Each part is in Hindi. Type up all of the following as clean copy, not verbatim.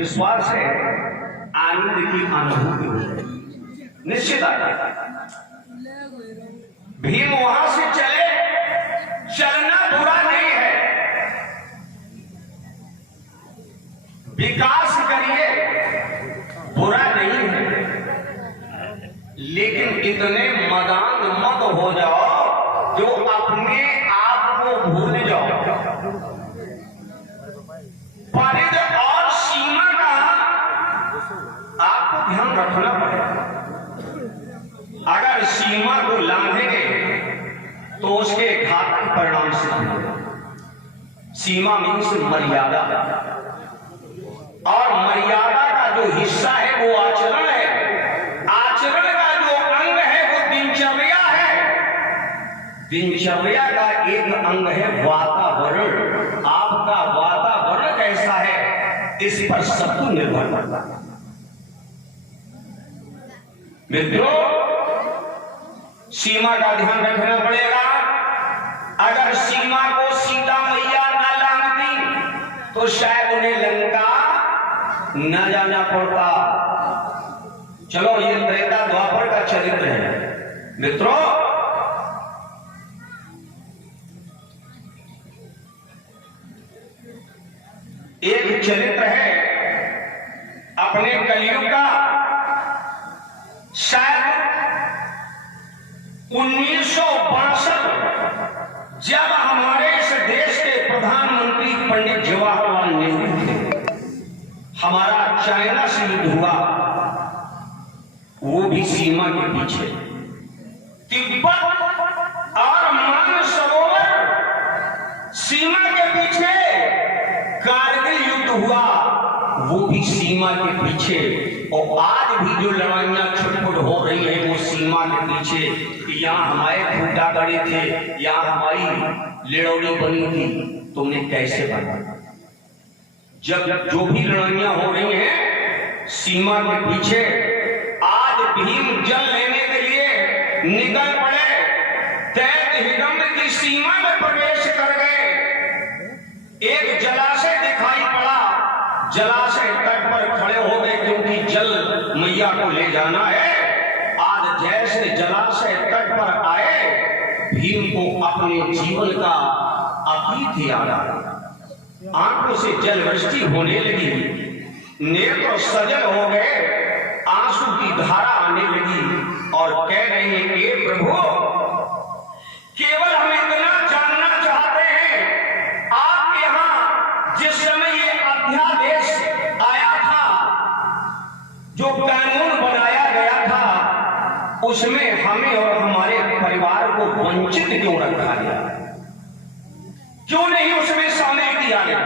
विश्वास है आनंद की अनुभूति हो जाएगी निश्चित आ जाएगा। भीम वहां से चले, चलना बुरा नहीं है, विकास करिए बुरा नहीं है, लेकिन इतने मदान मत हो जाओ जो अपने आप को भूल जाओ। परिध और सीमा का आपको ध्यान रखना पड़ेगा। अगर सीमा को लांघेंगे तो उसके घातक परिणाम से सीमा मीन्स मर्यादा, और मर्यादा का जो हिस्सा है वो आचरण है। आचरण का जो अंग है वो दिनचर्या है। दिनचर्या का एक अंग है वातावरण। आपका वातावरण कैसा है इस पर सब कुछ निर्भर करता है। मित्रों, सीमा का ध्यान रखना पड़ेगा। अगर सीमा को सीता मैया न लांघती तो शायद उन्हें लंका न जाना पड़ता। चलो, ये त्रेता द्वापर का चरित्र है मित्रों। एक चरित्र है अपने कलयुग का, शायद 1962 जब हमारे इस देश के प्रधानमंत्री पंडित जवाहरलाल नेहरू थे, हमारा चाइना से युद्ध हुआ, वो भी सीमा के पीछे। तिब्बत और मानसरोवर सीमा के पीछे। कारगिल युद्ध हुआ, वो भी सीमा के पीछे। और आज भी जो लड़ाइयां छुटपुट हो रही है वो सीमा के पीछे। यहाँ हमारे खूंटा गड़े थे, यहाँ हमारी लेड़ौड़ी बनी थी, तुमने कैसे बना? जब जो भी लड़ाइयां हो रही हैं सीमा के पीछे। आज भीम जल लेने के लिए निकल पड़े, दैत्य हिडम्ब की सीमा में प्रवेश कर गए। एक जलाशय दिखाई पड़ा, जलाशय तट पर खड़े हो गए क्योंकि जल मैया को ले जाना है। आज जैसे जलाशय तट पर आए, भीम को अपने जीवन का अतीत याद आया। आंखों से जलवृष्टि होने लगी, नेत्र सजल हो गए, आंसू की धारा आने लगी और कह रहे हैं कि प्रभु, केवल हम इतना जानना चाहते हैं, आप यहाँ जिस समय ये अध्यादेश आया था, जो कानून बनाया गया था, उसमें हमें और हमारे परिवार को वंचित क्यों रखा गया? क्यों नहीं उसमें शामिल किया गया?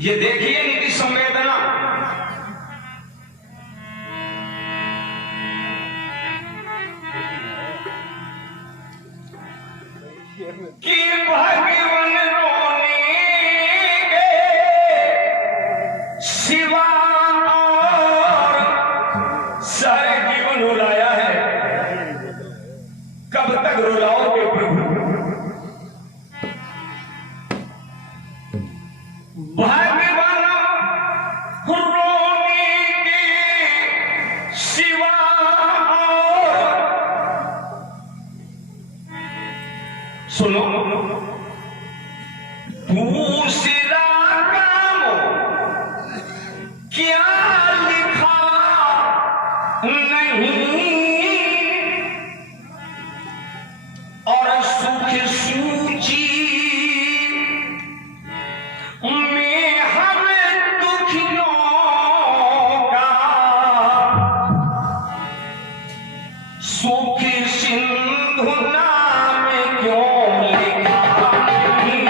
ये देखिए नीति संवेदना। कि भगवान रोने के सिवा और सारे जीवन रुलाया है, कब तक रुलाओगे प्रभु? भगवान रोने के सिवा और सुनो, दूसरा काम क्या लिखा नहीं, और सुख सूची में हम दुखियों का सुख सिंधु नाम क्यों लिखा नहीं?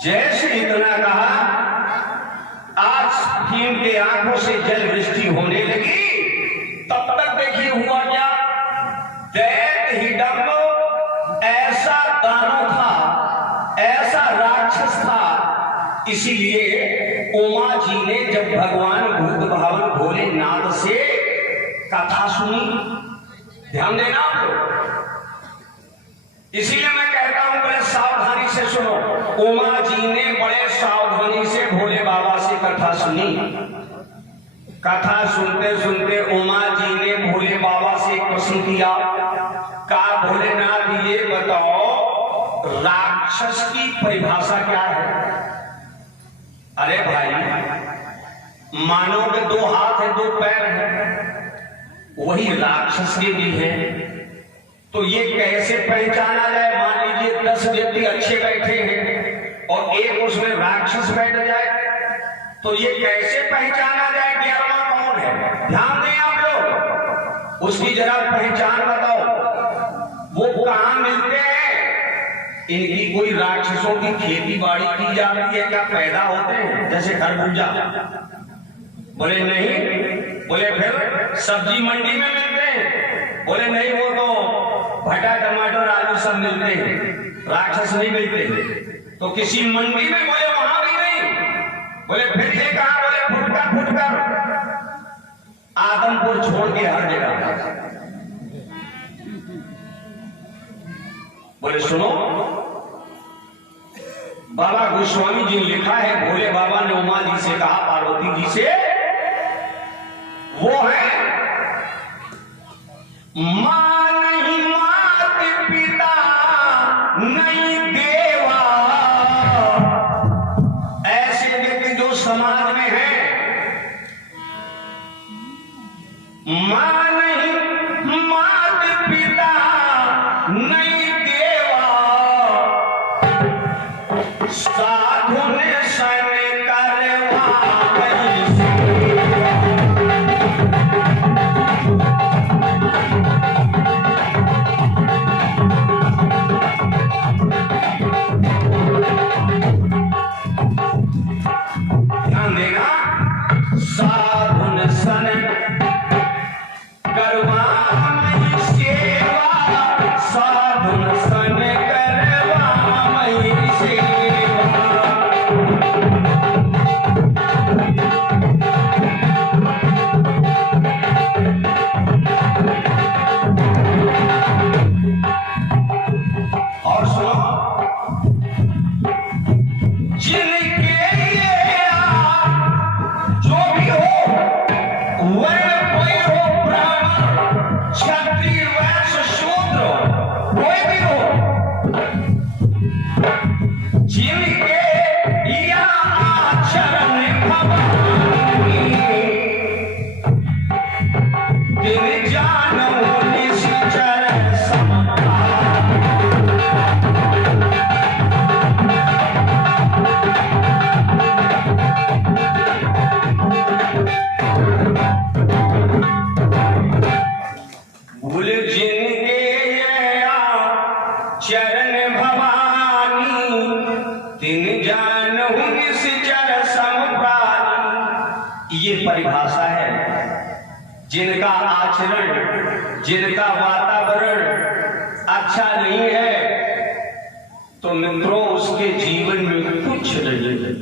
जैसे इतना कहा, आज भीम के आंखों से जल वृष्टि होने लगी। तब तक देखिए हुआ क्या, दैत हिडम्ब ऐसा दानव था, ऐसा राक्षस था। इसीलिए उमा जी ने जब भगवान भूत भावन भोलेनाथ से कथा सुनी, ध्यान देना आप लोग, इसीलिए मैं कहता हूं बड़े सावधानी से सुनो। उमा जी ने बड़े सावधानी से भोले बाबा से कथा सुनी। कथा सुनते सुनते उमा जी ने भोले बाबा से एक प्रश्न किया, कहा भोलेनाथ ये बताओ राक्षस की परिभाषा क्या है? अरे भाई, मानो के 2 हाथ है 2 पैर है, वही राक्षस के भी है, तो ये कैसे पहचाना जाए? मान लीजिए 10 व्यक्ति अच्छे बैठे हैं और एक उसमें राक्षस बैठ जाए, तो ये कैसे पहचाना जाए 11वां कौन है? ध्यान दें आप लोग, उसकी जरा पहचान बताओ। वो कहां मिलते हैं? इनकी कोई राक्षसों की खेती बाड़ी की जाती है क्या? पैदा होते हैं जैसे खरबूजा? बोले नहीं। बोले फिर सब्जी मंडी में मिलते हैं? बोले नहीं, वो तो भटा टमाटर आलू सब मिलते हैं, राक्षस नहीं मिलते। तो किसी मंडी में? बोले वहां भी नहीं। बोले फिर ये कहा? बोले फुटकर आदमपुर छोड़ के हर जगह। बोले सुनो, बाबा गोस्वामी जी ने लिखा है, भोले बाबा ने उमा जी से कहा, पार्वती जी से, वो है मां नहीं मात पिता नहीं देवा। ऐसे व्यक्ति जो समाज में है, मां नहीं मात पिता नहीं देवा, साधु ने सन करवा परिभाषा है। जिनका आचरण, जिनका वातावरण अच्छा नहीं है, तो मित्रों उसके जीवन में कुछ नहीं है।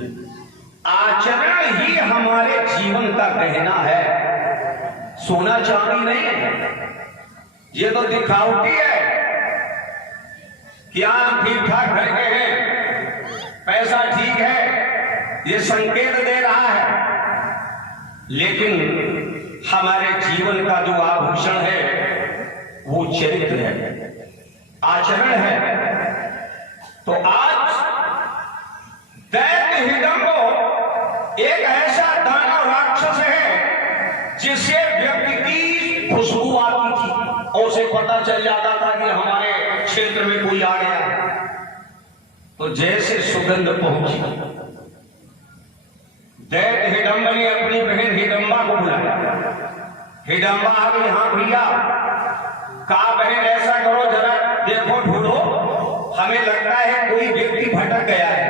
आचरण ही हमारे जीवन का गहना है, सोना चांदी नहीं है। ये तो दिखावटी है। क्या ठीक ठाक घर के हैं, पैसा ठीक है, ये संकेत दे रहा है, लेकिन हमारे जीवन का जो आभूषण है वो चरित्र है, आचरण है। तो आज दैत्य हिडम्ब एक ऐसा दानव राक्षस है जिससे व्यक्ति की खुशबू आती थी और उसे पता चल जाता था कि हमारे क्षेत्र में कोई आ गया। तो जैसे सुगंध पहुंची, दैत्य हिडम्ब ने अपनी बहन हिडम्बा को बुलाया। हिडम्बा आ गई, हाँ भैया, कहा बहन ऐसा करो, जरा देखो ढूंढो, हमें लगता है कोई व्यक्ति भटक गया है।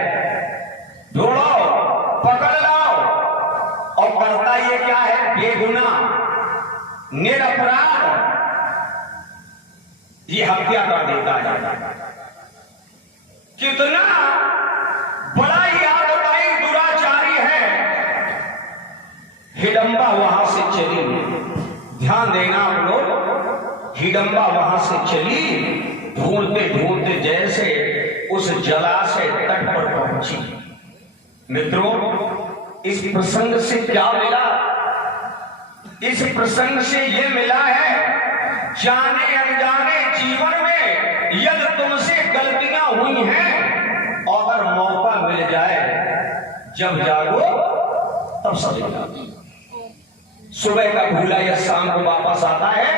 निरपराध ये हत्या कर देता है। कितना बड़ा यादगारी दुराचारी है। हिडंबा वहां से चली, ध्यान देना आप लोग, हिडंबा वहां से चली, ढूंढते ढूंढते जैसे उस जलाशय तट पर पहुंची। मित्रों, इस प्रसंग से क्या मिला? इस प्रसंग से यह मिला है, जाने अनजाने जीवन में यदि तुमसे गलतियां हुई हैं, अगर मौका मिल जाए, जब जागो तब समझना। सुबह का भूला या शाम को वापस आता है।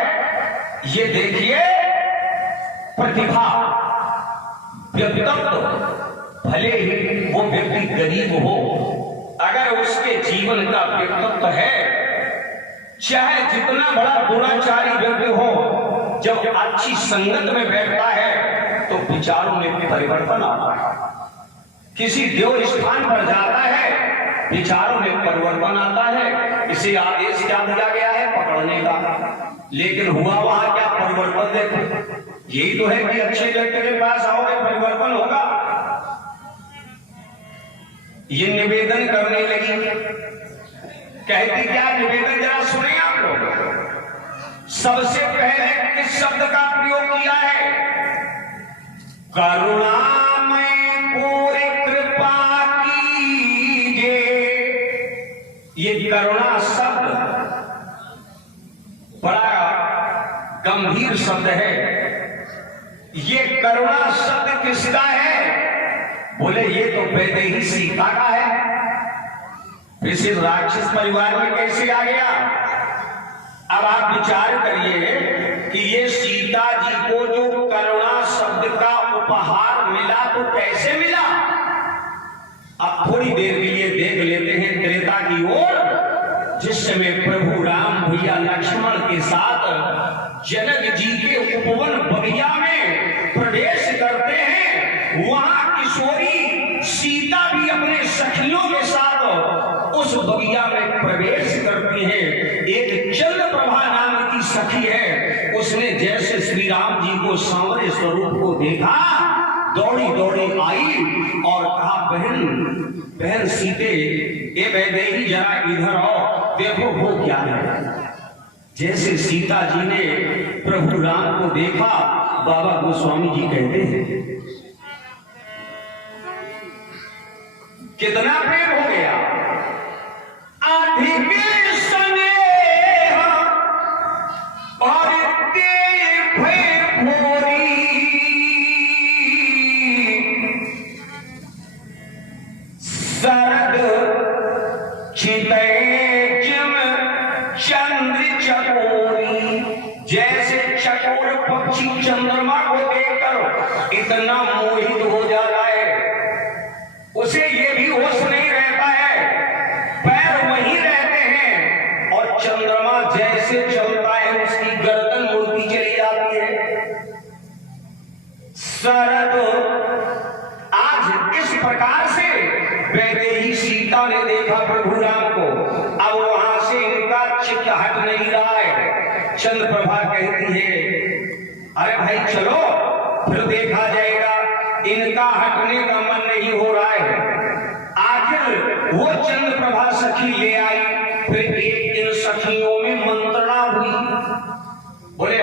ये देखिए, प्रतिभा, व्यक्तित्व, भले ही वो व्यक्ति गरीब हो, अगर उसके जीवन का व्यक्तित्व है, चाहे जितना बड़ा दुराचारी व्यक्ति हो, जब अच्छी संगत में बैठता है तो विचारों में परिवर्तन आता है। किसी देव स्थान पर जाता है, विचारों में परिवर्तन आता है। इसे आदेश क्या दिया गया है? पकड़ने का। लेकिन हुआ वहां क्या? परिवर्तन देखो। यही तो है कि अच्छे व्यक्ति के पास आओगे परिवर्तन होगा। ये निवेदन करने लगी। कहती क्या निवेदन? जरा सुने आप लोग। सबसे पहले किस शब्द का प्रयोग किया है? करुणामय पूरी कृपा कीजिए। ये करुणा शब्द बड़ा गंभीर शब्द है। ये करुणा शब्द किसका है? बोले ये तो वैदेही सीता का है। इस राक्षस परिवार में कैसे आ गया? अब आप विचार करिए कि ये सीता जी को जो करुणा शब्द का उपहार मिला तो कैसे मिला? अब थोड़ी देर के लिए देख लेते हैं त्रेता की ओर, जिस समय प्रभु राम भैया लक्ष्मण के साथ जनक जी के उपवन बगिया में प्रवेश करते हैं। वहां किशोरी सीता भी अपने सखियों के साथ उस बगिया में प्रवेश करती है। एक चंद्रप्रभा नाम की सखी है, उसने जैसे श्री राम जी को सांवरे स्वरूप को देखा, दौड़ी दौड़ी आई और कहा, बहन बहन सीते, ए वैदेही जरा इधर आओ, देखो वो क्या है। जैसे सीता जी ने प्रभु राम को देखा, बाबा गोस्वामी जी कहते हैं कितना प्रेम हो गया। अधिक स्नेह और तेज भय भोरी, शरद क्षितिज चंद्र चकोरी। जैसे चकोर पक्षी चंद्रमा को देखकर इतना मोहित हो जाता है, उसे ये भी होश नहीं रहता है, पैर वहीं रहते हैं और चंद्रमा जैसे चलता है उसकी गर्दन मुड़ती चली जाती है। शरद, आज इस प्रकार से वैदेही सीता ने देखा प्रभु राम को। अब वहां से इनका चित्त हट नहीं रहा है। चंद्रप्रभा कहती है, अरे भाई चलो फिर देखा जाएगा। इनका हटने का मन नहीं हो रहा है। आखिर वो चंद्रप्रभा सखी ले आई। फिर एक इन सखियों में मंत्रणा हुई। बोले